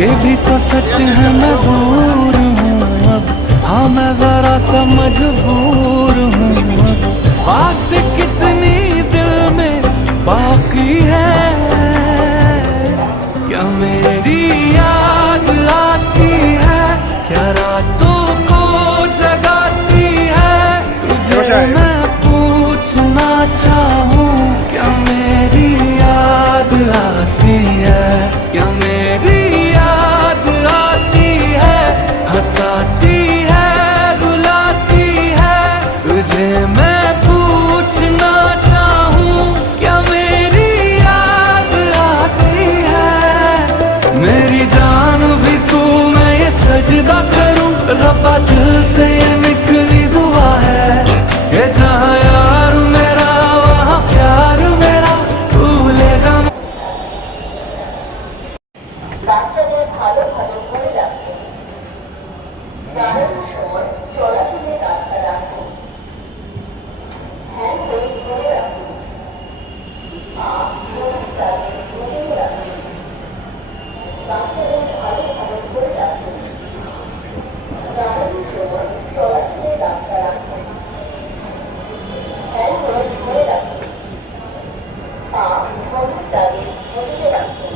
ये भी तो सच है मैं दूर हूँ अब, हाँ मैं जरा सा मजबूर हूँ अब। बात कितनी दिल में बाकी है, क्या मेरी याद आती है, क्या रातों को जगाती है। तुझे मैं पूछना चाहूँ, क्या मेरी याद आती है, क्या मेरी याद आती है, हंसाती है रुलाती है। तुझे मैं पूछना चाहूँ, क्या मेरी याद आती है। मेरी जान भी तू, मैं ये सजदा करूं रब्बा, दिल से ये निकली दुआ है। ये जहाँ यार मेरा वहाँ प्यार मेरा, तू ले जा। বাচ্চাদের ভালোভাবে ধরে রাখুন। দাঁড়ানোর সময় চলাচলের রাস্তা রাখুন। হ্যান্ডেল ধরে রাখুন। পা তাদের গুটিয়ে রাখুন। বাচ্চাদের ভালোভাবে ধরে রাখুন। দাঁড়ানোর সময় চলাচলের রাস্তা রাখুন। হ্যান্ডেল ধরে রাখুন। পা তাদের গুটিয়ে রাখুন।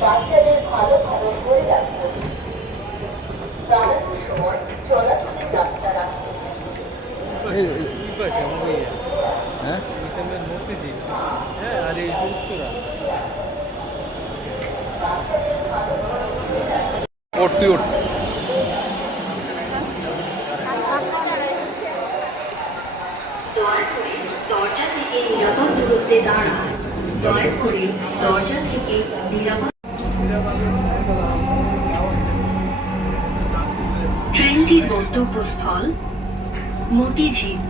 বাচ্চাদের ভালোভাবে ধরে রাখুন। দাঁড়ানোর সময় চলাচলের রাস্তা রাখুন। দয়া করে দরজা থেকে নিরাপদ দূরত্বে দাঁড়ান। দয়া করে দরজা থেকে নিরাপদ। ট্রেনটির গন্তব্যস্থল মতিঝিল।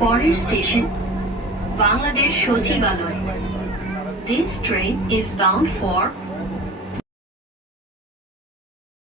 পরের স্টেশন বাংলাদেশ সচিবালয়। This train is bound for